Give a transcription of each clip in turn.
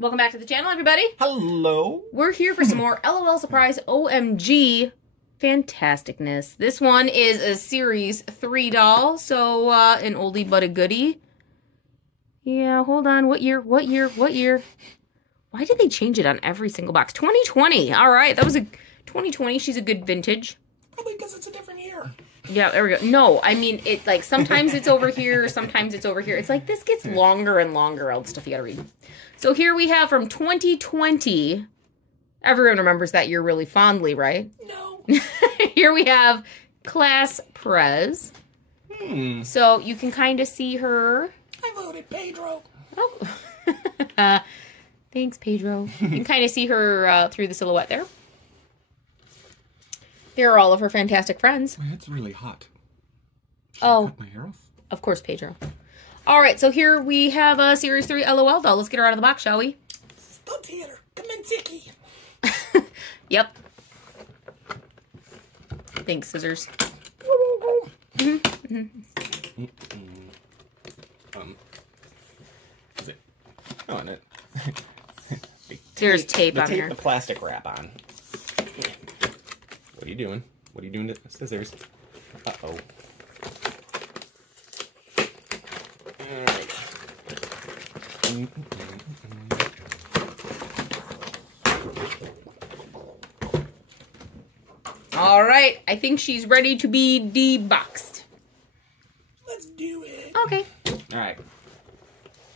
Welcome back to the channel, everybody. Hello. We're here for some more LOL Surprise OMG fantasticness. This one is a Series 3 doll, so an oldie but a goodie. Yeah, hold on. What year? What year? What year? Why did they change it on every single box? 2020. All right, that was a 2020. She's a good vintage. Probably because it's a different year. Yeah, there we go. No, I mean, it like sometimes it's over here, sometimes it's over here. It's like this gets longer and longer, all the stuff you gotta read. So here we have from 2020. Everyone remembers that year really fondly, right? No. Here we have Class Prez. So you can kind of see her. I voted Pedro. Oh. Thanks, Pedro. You can kind of see her through the silhouette there. There are all of her fantastic friends. My head's really hot. Should Oh. I cut my hair off? Of course, Pedro. All right, so here we have a Series 3 LOL doll. Let's get her out of the box, shall we? Stunt theater. Come in, Zicky. Yep. Thanks, scissors. Is it? Oh, and it. There's tape on here. The plastic wrap on. What are you doing? What are you doing to scissors? Uh-oh. All right, I think she's ready to be deboxed. Let's do it. Okay. All right.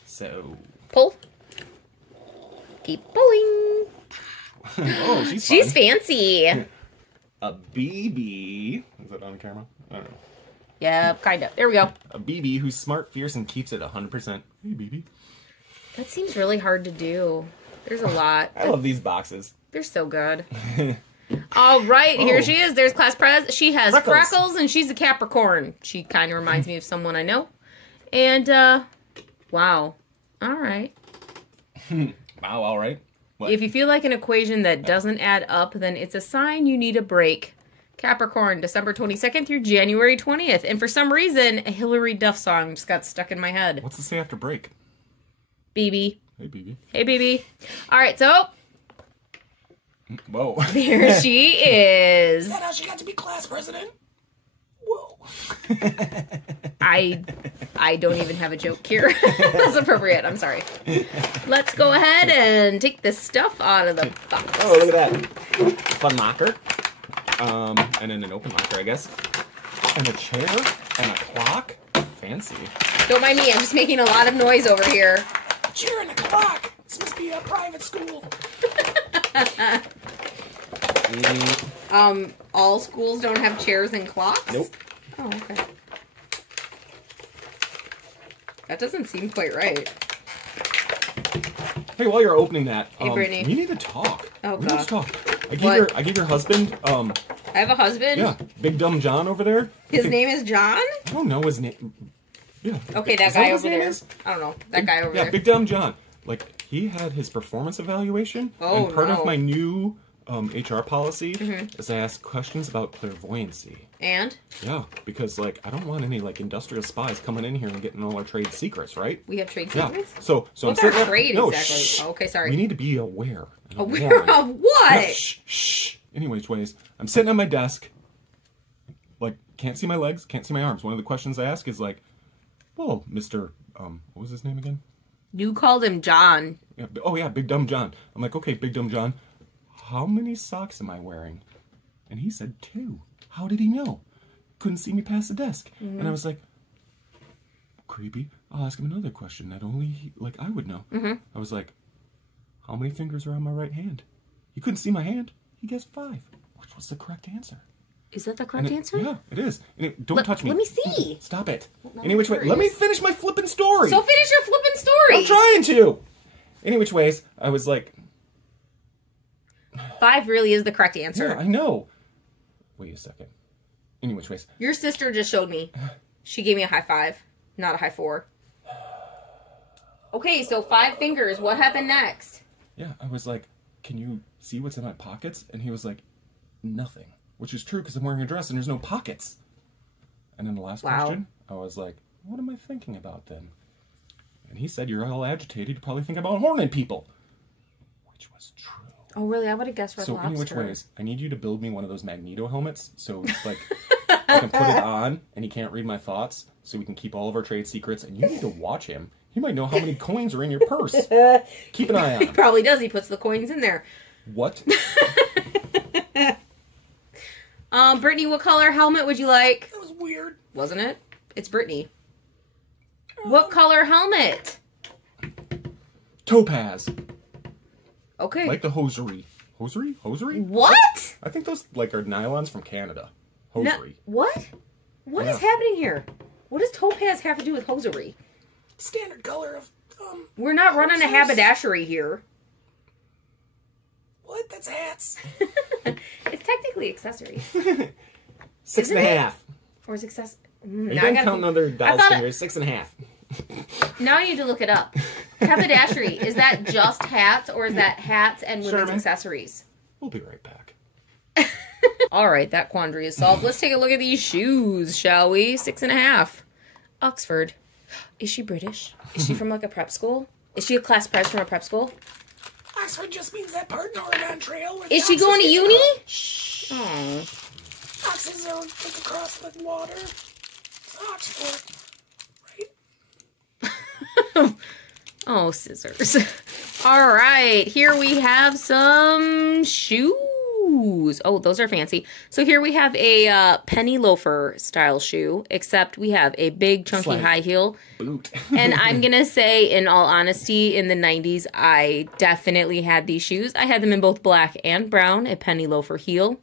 So. Pull. Keep pulling. Oh, she's She's fun. fancy. A BB. Is that on camera? I don't know. Yep, kind of. There we go. A BB who's smart, fierce, and keeps it 100%. Hey, BB. That seems really hard to do. There's a lot. I love these boxes. They're so good. All right, here she is. There's Class Prez. She has freckles, and she's a Capricorn. She kind of reminds me of someone I know. And, wow. All right. Wow, all right. What? If you feel like an equation that doesn't add up, then it's a sign you need a break. Capricorn, December 22nd through January 20th. And for some reason, a Hillary Duff song just got stuck in my head. What's it say after break? BB. Hey, BB. Hey, BB. All right, so Whoa. there she is. Is that how she got to be class president? Whoa. I don't even have a joke here. That's appropriate. I'm sorry. Let's go ahead and take this stuff out of the box. Oh, look at that. Fun locker. And then an open locker, I guess. And a chair and a clock. Fancy. Don't mind me. I'm just making a lot of noise over here. A chair and a clock. This must be a private school. All schools don't have chairs and clocks? Nope. Oh, okay. That doesn't seem quite right. Hey, while you're opening that, Hey, Britney. we need to talk. Oh, we need God. to talk. I gave your husband, I have a husband? yeah, Big Dumb John over there. His name is John? I don't know his name. Yeah. Okay, that Is guy what his over name there. is? I don't know. That guy over Yeah, there. Big Dumb John. Like, he had his performance evaluation. Oh, and part no. of my new HR policy is I ask questions about clairvoyancy. And? Yeah, because, like, I don't want any, like, industrial spies coming in here and getting all our trade secrets, right? We have trade Yeah. secrets? So What's I'm our sitting there- trade no, exactly? shh. Oh, okay, sorry. We need to be aware. and Aware warned. of what? Yeah, shh, shh. Anyways, I'm sitting at my desk, like, can't see my legs, can't see my arms. One of the questions I ask is, like, well, Mr. What was his name again? You called him John. Yeah, oh, yeah, Big Dumb John. I'm like, okay, Big Dumb John, how many socks am I wearing? And he said 2. How did he know? Couldn't see me past the desk. And I was like, creepy. I'll ask him another question that only, like, I would know. I was like, how many fingers are on my right hand? He couldn't see my hand. He guessed 5, which was the correct answer. Is that the correct answer? Yeah, it is. And don't touch me. Let me see. Stop it. Well, Any which way. Let me finish my flippin' story. So finish your flippin' story. I'm trying to. Any which ways, I was like, 5 really is the correct answer. yeah, I know. Wait a second. Any which ways. Your sister just showed me. She gave me a high 5, not a high 4. Okay, so 5 fingers. What happened next? Yeah, I was like, can you see what's in my pockets? And he was like, nothing. Which is true because I'm wearing a dress and there's no pockets. And then the last question, I was like, what am I thinking about then? And he said, you're all agitated. You probably think about horning people. which was true. Oh, really? I would have guessed Red So Lobster. any which ways, I need you to build me one of those Magneto helmets, so like I can put it on, and he can't read my thoughts, so we can keep all of our trade secrets. And you need to watch him. He might know how many coins are in your purse. Keep an eye on He him. probably does. He puts the coins in there. What? Brittany, what color helmet would you like? That was weird. Wasn't it? It's Brittany. What color helmet? Topaz. Okay. Like the hosiery. Hosiery? Hosiery? What? I think those like are nylons from Canada. Hosiery. What? What is Yeah. happening here? What does topaz have to do with hosiery? Standard color of We're not running a haberdashery here. What? That's hats. It's technically accessories. 6.5. Or is access... You don't count another doll's fingers. 6.5. Now I need to look it up. Haberdashery, is that just hats or is that hats and women's Sherman. accessories? We'll be right back. All right, that quandary is solved. Let's take a look at these shoes, shall we? 6.5. Oxford. Is she British? Is she from like a prep school? Is she a class Prez from a prep school? Oxford just means that part in Oregon Trail. Is she going to uni? Shh. Oh. Oxes are like across the water. It's Oxford, right? Oh, scissors. All right, here we have some shoes. Oh, those are fancy. So here we have a penny loafer style shoe, except we have a big chunky Slang. high heel. Boot. And I'm going to say, in all honesty, in the 90s, I definitely had these shoes. I had them in both black and brown, a penny loafer heel.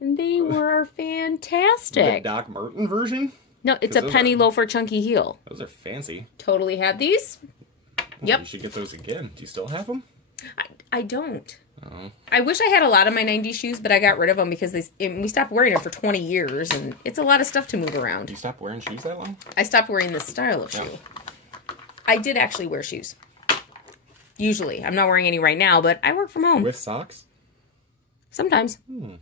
And they were The fantastic. Doc Martin version? No, it's a those penny are- loafer chunky heel. Those are fancy. Totally had these. Well, Yep. You should get those again. Do you still have them? I don't. Oh. I wish I had a lot of my 90s shoes, but I got rid of them because we stopped wearing them for 20 years, and it's a lot of stuff to move around. You stopped wearing shoes that long? I stopped wearing this style of shoe. Yeah. I did actually wear shoes. Usually. I'm not wearing any right now, but I work from home. With socks? Sometimes.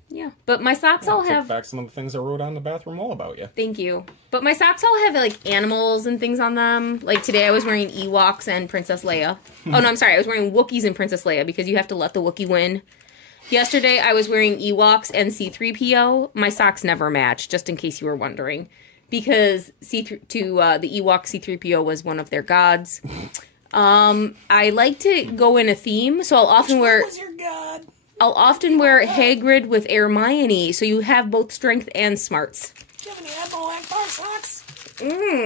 Yeah. But my socks all Take have... back some of the things I wrote on the bathroom wall about you. Thank you. But my socks all have, like, animals and things on them. Like, today I was wearing Ewoks and Princess Leia. Oh, no, I'm sorry. I was wearing Wookiees and Princess Leia because you have to let the Wookiee win. Yesterday I was wearing Ewoks and C-3PO. My socks never match, just in case you were wondering. Because the Ewok C-3PO was one of their gods. I like to go in a theme, so I'll often wear... Who's your god? I'll often wear Hagrid with Hermione, so you have both strength and smarts. Do you have any Admiral Akbar socks?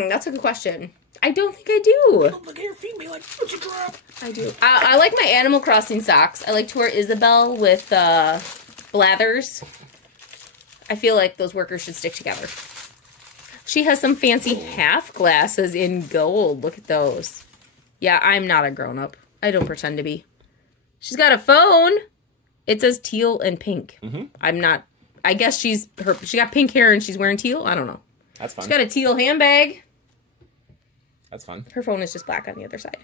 That's a good question. I don't think I do. Don't look at your feet and be like, what'd you drop? I do. I like my Animal Crossing socks. I like to wear Isabel with Blathers. I feel like those workers should stick together. She has some fancy half glasses in gold. Look at those. Yeah, I'm not a grown-up. I don't pretend to be. She's got a phone. It says teal and pink. I'm not... I guess she got pink hair and she's wearing teal. I don't know. That's fun. She's got a teal handbag. That's fun. Her phone is just black on the other side.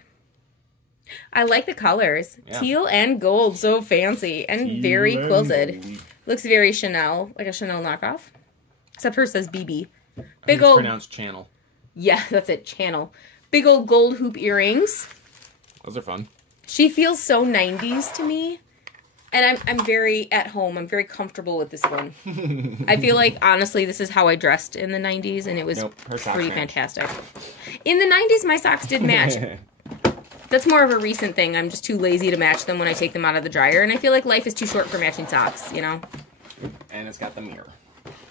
I like the colors. Yeah. Teal and gold. So fancy. And very Teal and quilted. gold. Looks very Chanel. Like a Chanel knockoff. Except hers says BB. I Big think it's old... pronounced channel. Yeah, that's it. Channel. Big old gold hoop earrings. Those are fun. She feels so 90s to me. And I'm very at home. I'm very comfortable with this one. I feel like, honestly, this is how I dressed in the 90s, and it was Nope, her socks pretty match. fantastic. In the 90s, my socks did match. That's more of a recent thing. I'm just too lazy to match them when I take them out of the dryer, and I feel like life is too short for matching socks, you know? And it's got the mirror.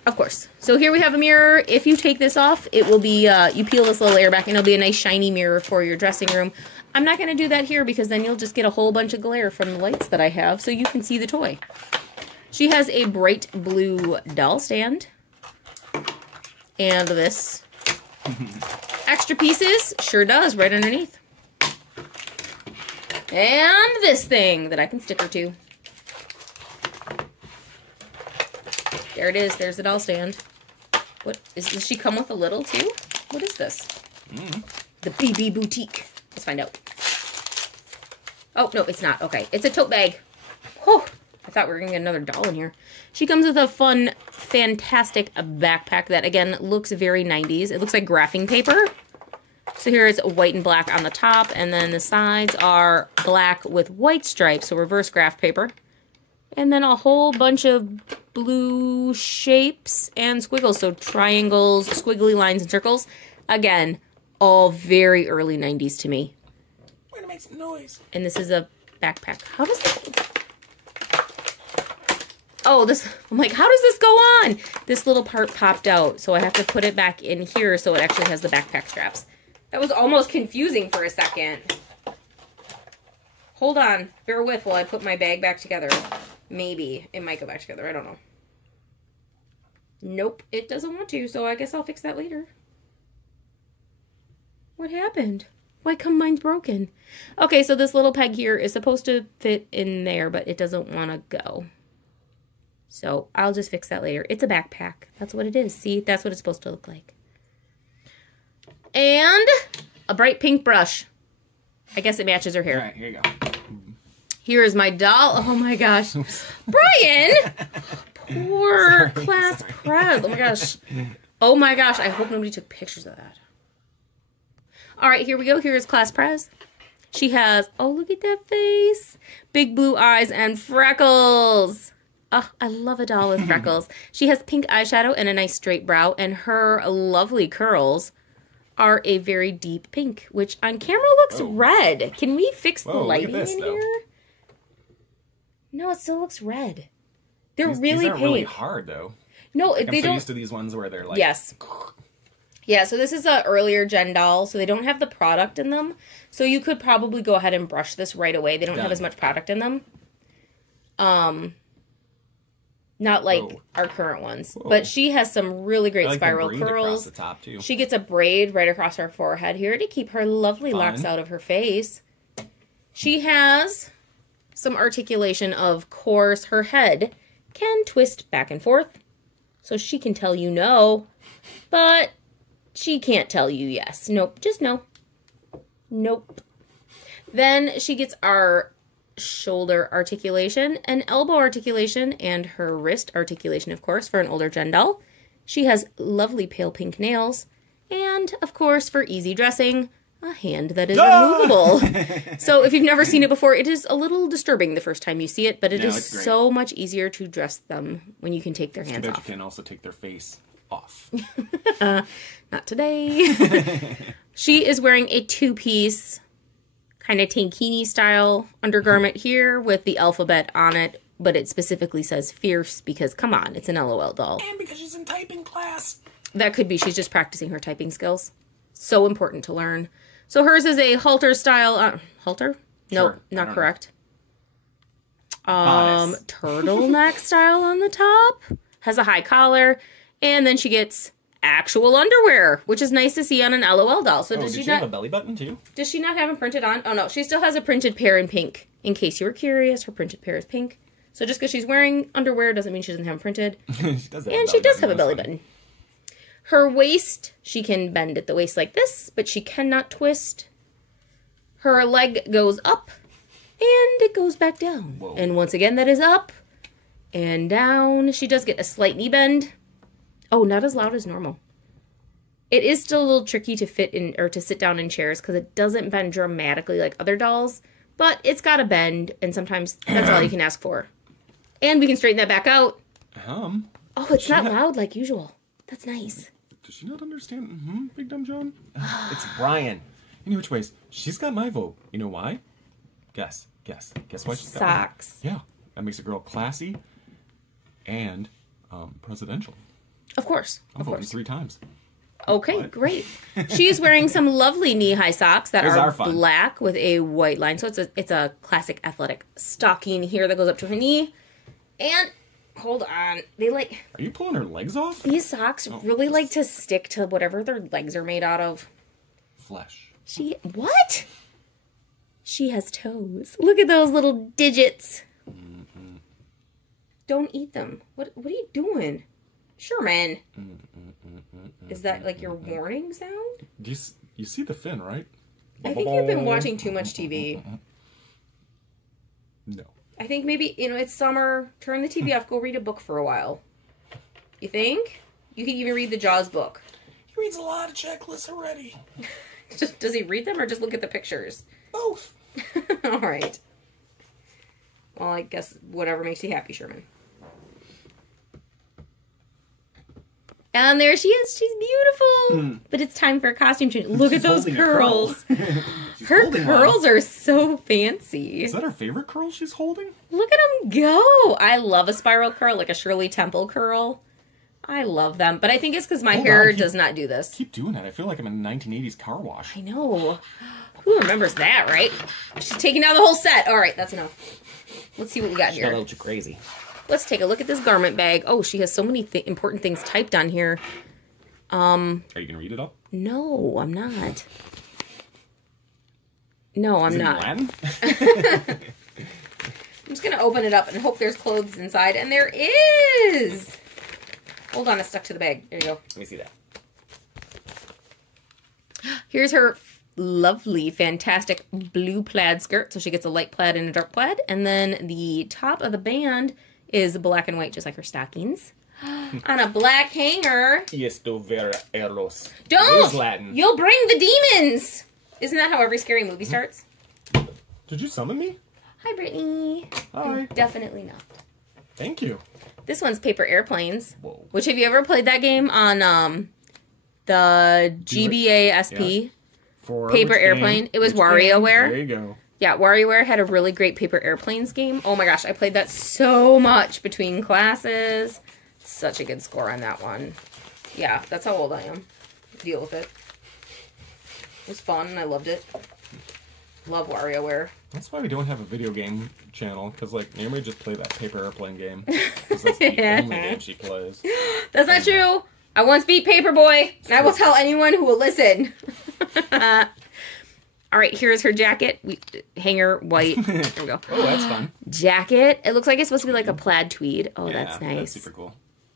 Of course. So here we have a mirror. If you take this off, it will be, you peel this little layer back, and it'll be a nice shiny mirror for your dressing room. I'm not going to do that here because then you'll just get a whole bunch of glare from the lights that I have so you can see the toy. She has a bright blue doll stand. And this. Extra pieces. Sure does, right underneath. And this thing that I can stick her to. There it is. There's the doll stand. What is? Does she come with a little too? What is this? The BB Boutique. Let's find out. Oh, no, it's not. Okay, it's a tote bag. Whew. I thought we were going to get another doll in here. She comes with a fun, fantastic backpack that, again, looks very 90s. It looks like graphing paper. So here is white and black on the top, and then the sides are black with white stripes, so reverse graph paper. And then a whole bunch of blue shapes and squiggles, so triangles, squiggly lines, and circles. Again, all very early 90s to me. We're gonna make some noise. And this is a backpack. How does this... Oh, this... I'm like, how does this go on? This little part popped out, so I have to put it back in here so it actually has the backpack straps. That was almost confusing for a second. Hold on. Bear with while I put my bag back together. Maybe it might go back together. I don't know. Nope, it doesn't want to, so I guess I'll fix that later. What happened? Why come mine's broken? Okay, so this little peg here is supposed to fit in there, but it doesn't want to go. So I'll just fix that later. It's a backpack. That's what it is. See, that's what it's supposed to look like. And a bright pink brush. I guess it matches her hair. All right, here you go. Here is my doll. Oh my gosh. Brian! Poor class Prez. Oh my gosh. Oh my gosh. I hope nobody took pictures of that. All right, here we go. Here is class Prez. She has, oh, look at that face. Big blue eyes and freckles. Oh, I love a doll with freckles. She has pink eyeshadow and a nice straight brow, and her lovely curls are a very deep pink, which on camera looks red. Can we fix the lighting in here? No, it still looks red. They're really these aren't pink. Really hard though. No, I'm they so don't. used to these ones where they're like. Yes. Yeah, so this is a earlier gen doll, so they don't have the product in them. So you could probably go ahead and brush this right away. They don't have as much product in them. Not like our current ones. Whoa. But she has some really great spiral curls. The top too. She gets a braid right across her forehead here to keep her lovely locks out of her face. She has some articulation, of course. Her head can twist back and forth, so she can tell you no, but she can't tell you yes. Nope, just no. Nope. Then she gets our shoulder articulation and elbow articulation and her wrist articulation, of course, for an older gen doll. She has lovely pale pink nails and, of course, for easy dressing, a hand that is removable. So if you've never seen it before, it is a little disturbing the first time you see it, but it is so much easier to dress them when you can take their hands off. You can also take their face off. Not today. She is wearing a two-piece kind of tankini style undergarment here with the alphabet on it, but it specifically says fierce because, come on, it's an LOL doll. And because she's in typing class. That could be. She's just practicing her typing skills. So important to learn. So hers is a halter style. Halter? No, Sure. not correct. Turtleneck style on the top. Has a high collar. And then she gets actual underwear, which is nice to see on an LOL doll. So did she have a belly button too? Does she not have them printed on? Oh no, she still has a printed pair in pink. In case you were curious, her printed pair is pink. So just because she's wearing underwear doesn't mean she doesn't have them printed. She does have and she does have a belly button. Her waist, she can bend at the waist like this, but she cannot twist. Her leg goes up, and it goes back down. Whoa. And once again, that is up and down. She does get a slight knee bend. Oh, not as loud as normal. It is still a little tricky to fit in or to sit down in chairs because it doesn't bend dramatically like other dolls, but it's got a bend, and sometimes that's all you can ask for. And we can straighten that back out. Oh, it's not loud like usual. That's nice. Does she not understand? Big Dumb John? It's Brian. You know which ways? She's got my vote. You know why? Guess why she's got socks. Yeah, that makes a girl classy and presidential. Of course. I'm voting 3 times. Okay, great. She's wearing some lovely knee-high socks that are black with a white line. So it's a classic athletic stocking here that goes up to her knee. And hold on, Are you pulling her legs off? These socks really like to stick to whatever their legs are made out of. Flesh. What? She has toes. Look at those little digits. Mm-hmm. Don't eat them. What are you doing? Sherman. Is that like your warning sound? You see the fin, right? I think you've been watching too much TV. No. I think maybe, it's summer. Turn the TV off. Go read a book for a while. You think? You can even read the Jaws book. He reads a lot of checklists already. Does he read them or just look at the pictures? Both. All right. Well, I guess whatever makes you happy, Sherman. And there she is. She's beautiful. But it's time for a costume change. Look at those curls. Her curls are so fancy. Is that her favorite curl she's holding? Look at them go. I love a spiral curl, like a Shirley Temple curl. I love them. But I think it's because my hair does not do this. Keep doing that. I feel like I'm in a 1980s car wash. I know. Who remembers that, right? She's taking down the whole set. All right, that's enough. Let's see what we got here. Got a little crazy. Let's take a look at this garment bag. Oh, she has so many important things typed on here. Are you going to read it all? No, I'm not. No, I'm not. Latin? I'm just going to open it up and hope there's clothes inside. And there is! Hold on, it's stuck to the bag. There you go. Let me see that. Here's her lovely, fantastic blue plaid skirt. So she gets a light plaid and a dark plaid. And then the top of the band is black and white, just like her stockings. On a black hanger. Esto vera eros. Don't! It is Latin. You'll bring the demons! Isn't that how every scary movie starts? Did you summon me? Hi, Brittany. Hi. Definitely not. Thank you. This one's Paper Airplanes. Whoa. Which, have you ever played that game on the GBA SP? For Paper Airplane. It was WarioWare. There you go. Yeah, WarioWare had a really great Paper Airplanes game. Oh my gosh, I played that so much between classes. Such a good score on that one. Yeah, that's how old I am. Deal with it. It was fun and I loved it. Love WarioWare. That's why we don't have a video game channel, because, like, Naomi just played that Paper Airplane game. Because that's the only game she plays. That's not true. I once beat Paperboy, and I will tell anyone who will listen. All right, here's her jacket. Hanger, white. There we go. Oh, that's fun. Jacket. It looks like it's supposed to be like a plaid tweed. Oh, Yeah, that's nice. That's super cool.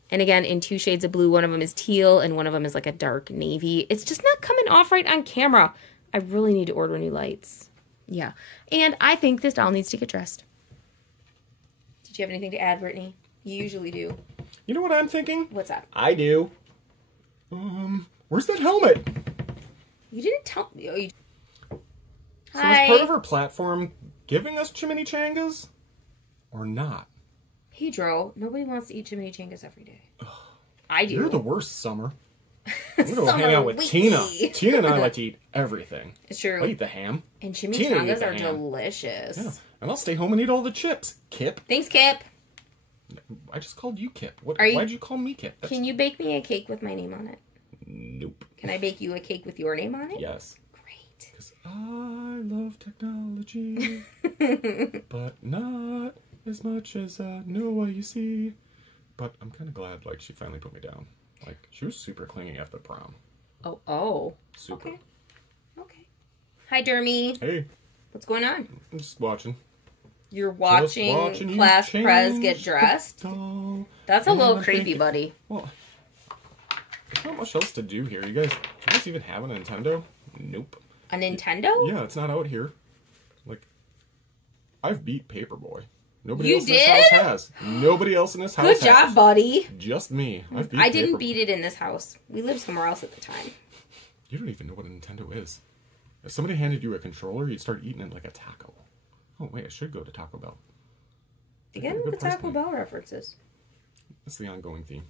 And again, in 2 shades of blue. One of them is teal, and one of them is like a dark navy. It's just not coming off right on camera. I really need to order new lights. Yeah. And I think this doll needs to get dressed. Did you have anything to add, Brittany? You usually do. You know what I'm thinking? What's that? I do. Where's that helmet? You didn't tell me. Oh, So Hi. is part of her platform giving us chimichangas or not? Pedro, nobody wants to eat chimichangas every day. I do. You're the worst, Summer. I'm gonna go hang out with Summer Tina. Tina and I like to eat everything. It's true. I eat the ham. And Tina chimichangas eat the are ham. delicious. Yeah. And I'll stay home and eat all the chips. Kip. Thanks, Kip. I just called you Kip. Why'd you call me Kip? Can you bake me a cake with my name on it? Nope. Can I bake you a cake with your name on it? Yes. Great. Because I love technology, but not as much as Noah, you see. But I'm kind of glad, like, she finally put me down. Like, she was super clingy after prom. Oh. Super. Okay. Hi, Dermy. Hey, What's going on? I'm just watching. You're Just watching you Class change Prez get the dressed? doll. That's a little I'm creepy, thinking- buddy. Well, there's not much else to do here. Do you guys even have a Nintendo? Nope. A Nintendo? Yeah, it's not out here. Like, I've beat Paperboy. Nobody You else in this did? house has. Nobody else in this house Good has. job, buddy. Just me. I didn't beat it in this house. We lived somewhere else at the time. You don't even know what a Nintendo is. If somebody handed you a controller, you'd start eating it like a taco. Oh, wait, I should go to Taco Bell. Again with the Taco Bell references. That's the ongoing theme.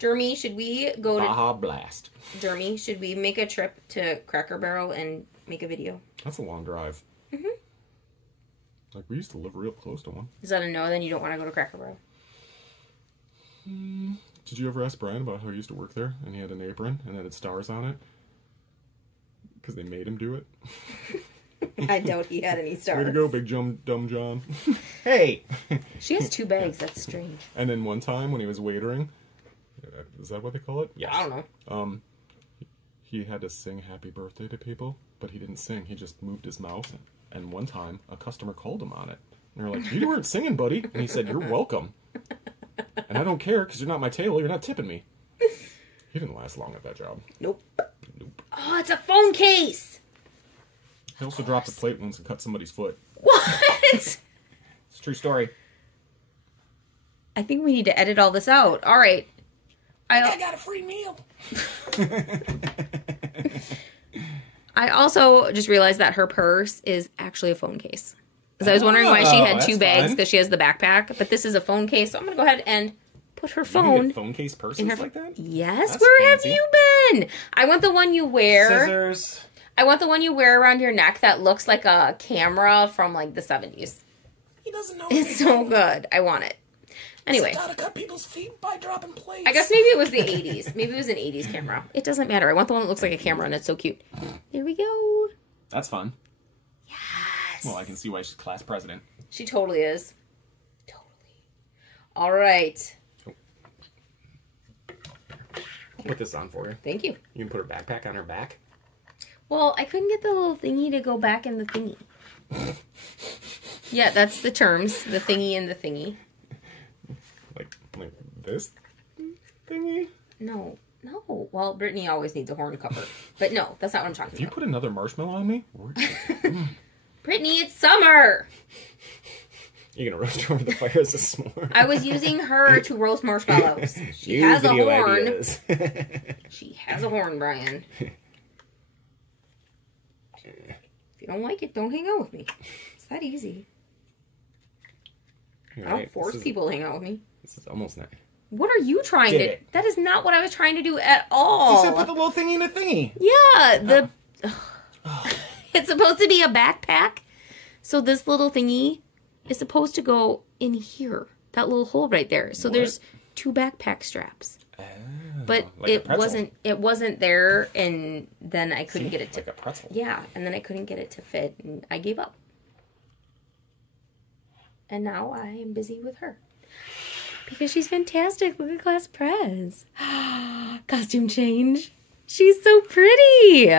Dermy, should we go to... Baja Blast. Dermy, should we make a trip to Cracker Barrel and make a video? That's a long drive. Like, we used to live real close to one. Is that a no? Then you don't want to go to Cracker Barrel. Did you ever ask Brian about how he used to work there and he had an apron and it had stars on it? Because they made him do it. I doubt he had any stars. Way to go, Big Dumb John. Hey! She has 2 bags. That's strange. And then one time when he was waitering, is that what they call it? Yes. I don't know. He had to sing happy birthday to people, but he didn't sing. He just moved his mouth. And one time, a customer called him on it. And they're like, you weren't singing, buddy. And he said, you're welcome. And I don't care, because you're not my tailor. You're not tipping me. He didn't last long at that job. Nope. Oh, it's a phone case. He also dropped a plate once and cut somebody's foot. What? It's a true story. I think we need to edit all this out. All right. I got a free meal. I also just realized that her purse is actually a phone case. Because I was wondering why she had two bags, because she has the backpack. But this is a phone case, so I'm going to go ahead and put her phone. You can get phone case purses like that? Yes, That's where fancy. have you been? I want the one you wear. Scissors. I want the one you wear around your neck that looks like a camera from like the 70s. He doesn't know. It's so good. I want it. Anyway. How to cut people's feet by dropping plates. I guess maybe it was the 80s. Maybe it was an 80s camera. It doesn't matter. I want the one that looks like a camera and it's so cute. There we go. That's fun. Yes. Well, I can see why she's class president. She totally is. Totally. All right. I'll put this on for her. Thank you. You can put her backpack on her back. Well, I couldn't get the little thingy to go back in the thingy. Yeah, that's the terms. The thingy and the thingy. Like this thingy? No. Well, Brittany always needs a horn cover. But no, that's not what I'm talking If you about. put another marshmallow on me, Brittany, it's summer! you're going to roast her over the fire as a s'more. I was using her to roast marshmallows. She New has a video horn. ideas. She has a horn, Brian. If you don't like it, don't hang out with me. It's that easy. I don't force people to hang out with me. This is almost not. What are you trying Did to... it. That is not what I was trying to do at all. You said put the little thingy in a thingy. Yeah, the... It's supposed to be a backpack. So this little thingy is supposed to go in here. That little hole right there. So What? there's two backpack straps. Oh, But like a it pretzel. wasn't there, and then I couldn't get it to... Like a pretzel. Yeah, and then I couldn't get it to fit, and I gave up. And now I am busy with her. Because she's fantastic. Look at Class Prez. Costume change. She's so pretty.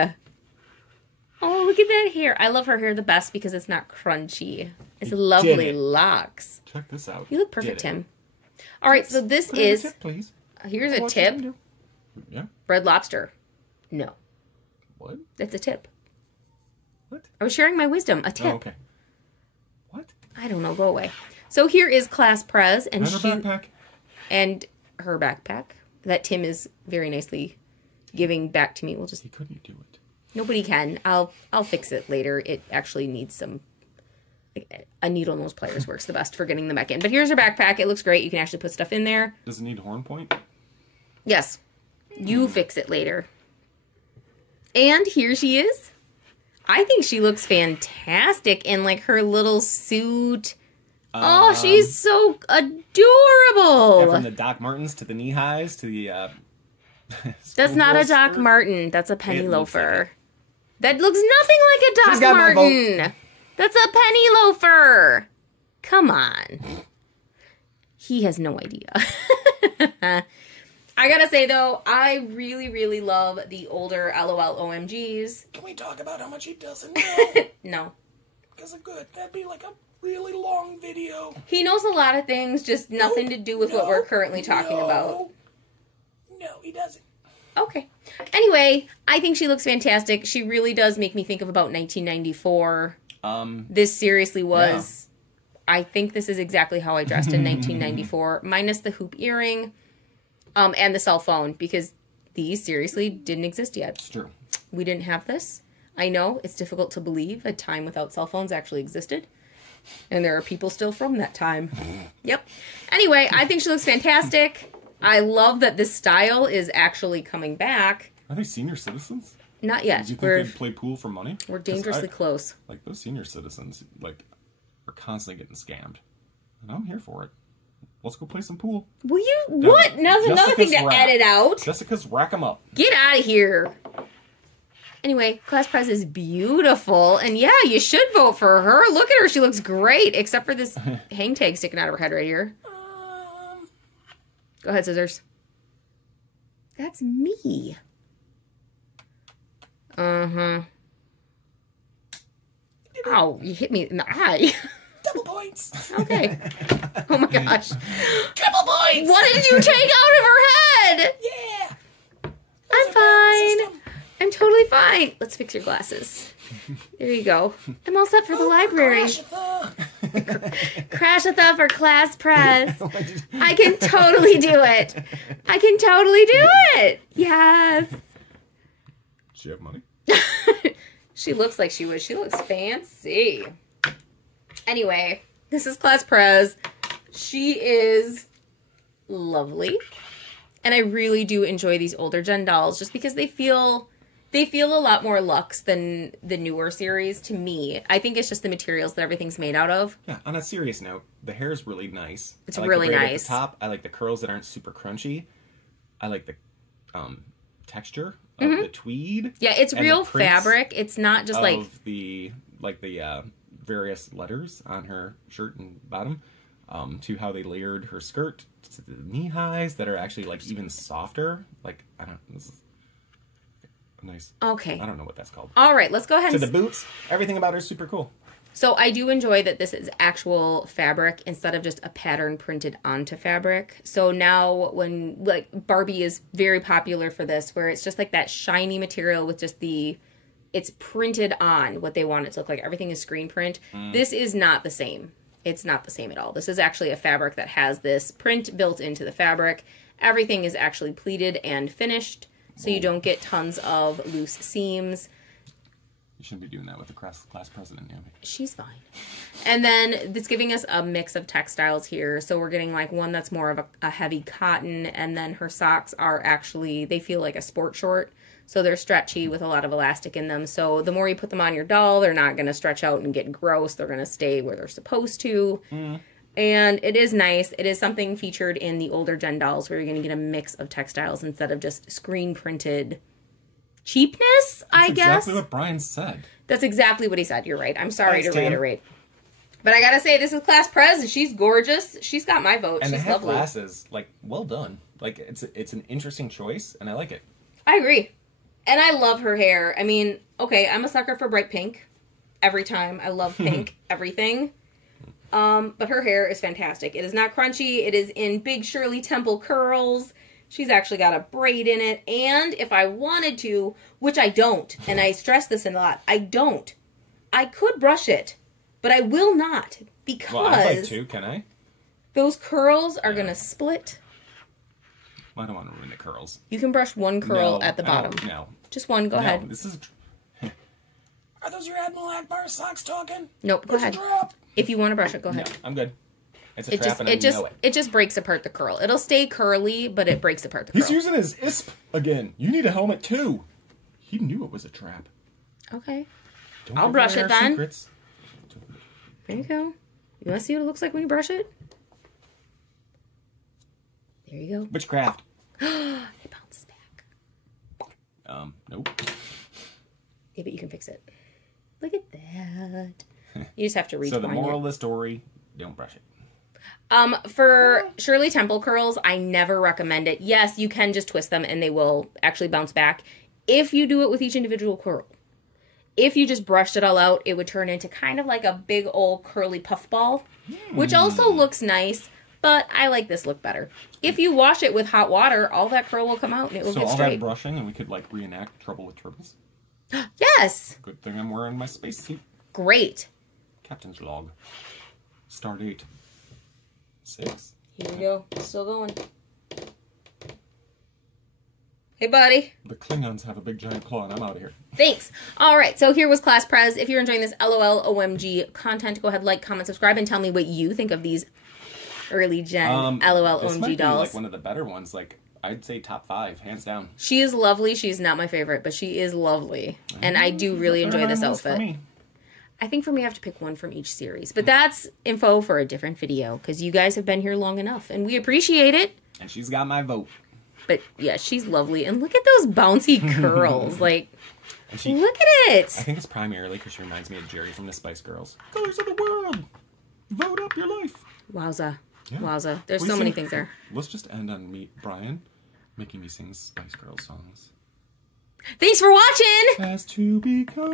Oh, look at that hair. I love her hair the best because it's not crunchy. It's lovely locks. Check this out. You look perfect, Tim. All right, so this is... Tip, please. Here's a tip. Yeah. Red Lobster. No. What? That's a tip. What? I was sharing my wisdom. A tip. Oh, okay. What? I don't know. Go away. So here is Class Prez, and And her backpack. and her backpack that Tim is very nicely giving back to me. We'll just He couldn't do it. nobody can. I'll fix it later. It actually needs some. A needle nose pliers works the best for getting them back in. But here's her backpack. It looks great. You can actually put stuff in there. Does it need horn point? Yes. You fix it later. And here she is. I think she looks fantastic in like her little suit. Oh, she's so adorable. Yeah, from the Doc Martens to the knee highs to the. That's not a schoolgirl Doc skirt. Martin. That's a penny It looks like loafer. That looks nothing like a She's Doc got my Martin. That's a penny loafer. Come on. He has no idea. I gotta say, though, I really, really love the older LOL OMGs. Can we talk about how much he doesn't know? No. Because of good. That'd be like a really long video. He knows a lot of things, just nothing to do with what we're currently talking about. No, he doesn't. Okay. Anyway, I think she looks fantastic. She really does make me think of about 1994. This seriously was... I think this is exactly how I dressed in 1994, minus the hoop earring and the cell phone, because these seriously didn't exist yet. It's true. We didn't have this. I know it's difficult to believe a time without cell phones actually existed. And there are people still from that time. Yep. Anyway, I think she looks fantastic. I love that this style is actually coming back. Are they senior citizens? Not yet. Do you think they'd play pool for money? We're 'Cause dangerously close. Like, those senior citizens, like, are constantly getting scammed. And I'm here for it. Let's go play some pool. Will you? What? Now there's another thing to edit out. Jessica's rack them up. Get out of here. Anyway, Class Prez is beautiful. And yeah, you should vote for her. Look at her. She looks great. Except for this hang tag sticking out of her head right here. Go ahead, scissors. That's me. Uh-huh. Ow, you hit me in the eye. Double points. Okay. Oh my gosh. Triple points. What did you take out of her head? Yeah. I'm fine. I'm totally fine. Let's fix your glasses. There you go. I'm all set for the library. Crashatha for Class Prez. I can totally do it. I can totally do it. Yes. Do you have money? She looks like she would. She looks fancy. Anyway, this is Class Prez. She is lovely. And I really do enjoy these older gen dolls just because they feel a lot more luxe than the newer series to me. I think it's just the materials that everything's made out of. Yeah, on a serious note, the hair is really nice. It's I like really the braid nice. At the top. I like the curls that aren't super crunchy. I like the texture of the tweed. Yeah, it's and real the prints fabric. It's not just like the various letters on her shirt and bottom, to how they layered her skirt to the knee highs that are actually like even softer. Like this is nice. okay. I don't know what that's called. All right, let's go ahead To and the boots, everything about her is super cool. So I do enjoy that this is actual fabric instead of just a pattern printed onto fabric. So now when, like, Barbie is very popular for this, where it's just like that shiny material with just it's printed on what they want it to look like. Everything is screen print. This is not the same. It's not the same at all. This is actually a fabric that has this print built into the fabric. Everything is actually pleated and finished, so you don't get tons of loose seams. You shouldn't be doing that with the class president, Naomi. She's fine. And then it's giving us a mix of textiles here. So we're getting like one that's more of a heavy cotton, and then her socks are actually, they feel like a sport short. So they're stretchy with a lot of elastic in them. So the more you put them on your doll, they're not going to stretch out and get gross. They're going to stay where they're supposed to. And it is nice. It is something featured in the older gen dolls where you're going to get a mix of textiles instead of just screen printed cheapness, I guess. That's exactly what Brian said. That's exactly what he said. You're right. I'm sorry Thanks, to Tim. reiterate. But I gotta say, this is Class Prez, and she's gorgeous. She's got my vote. And She's the half lovely. glasses, like, well done. Like, it's an interesting choice, and I like it. I agree. And I love her hair. I mean, okay, I'm a sucker for bright pink. Every time. I love pink. Everything. But her hair is fantastic. It is not crunchy. It is in big Shirley Temple curls. She's actually got a braid in it. And if I wanted to, which I don't, and I stress this a lot, I don't. I could brush it, but I will not, because Well, I'd like to, can I? those curls are going to split. Well, I don't want to ruin the curls. You can brush one curl No, at the bottom. No. Just one. Go ahead. This is... Are those your Admiral Akbar socks talking? Nope. Go ahead. Drop. If you want to brush it, go ahead. No, I'm good. It's a It trap, just, and it I just, know it. it just breaks apart the curl. It'll stay curly, but it breaks apart the curl. He's using his ISP again. You need a helmet, too. He knew it was a trap. Okay. Don't I'll give brush away it our then. secrets. There you go. You want to see what it looks like when you brush it? There you go. Witchcraft. It bounces back. Nope. Yeah, but you can fix it. Look at that. You just have to reach So the behind moral it. of the story, don't brush it. For Shirley Temple curls, I never recommend it. Yes, you can just twist them and they will actually bounce back if you do it with each individual curl. If you just brushed it all out, it would turn into kind of like a big old curly puffball, which also looks nice, but I like this look better. If you wash it with hot water, all that curl will come out and it will So get all straight. that brushing, and we could, like, reenact Trouble with Turbans. Yes! Good thing I'm wearing my spacesuit. Great. Captain's log. Star date. 6. Here we go. Still going. Hey, buddy. The Klingons have a big giant claw, and I'm out of here. Thanks. All right, so here was Class Prez. If you're enjoying this LOL OMG content, go ahead, like, comment, subscribe, and tell me what you think of these early gen LOL This OMG might be, dolls. like, one of the better ones. Like, I'd say top 5, hands down. She is lovely. She's not my favorite, but she is lovely. And I do really enjoy this outfit. For me. I think for me, I have to pick one from each series. But that's info for a different video, because you guys have been here long enough, and we appreciate it. And she's got my vote. But, yeah, she's lovely. And look at those bouncy curls. Like, And she, look at it. I think it's primarily because she reminds me of Jerry from the Spice Girls. Colors of the world! Vote up your life! Wowza. Yeah. Wowza. There's We so many sing- things there. Let's just end on Brian making me sing Spice Girls songs. Thanks for watching! Has to become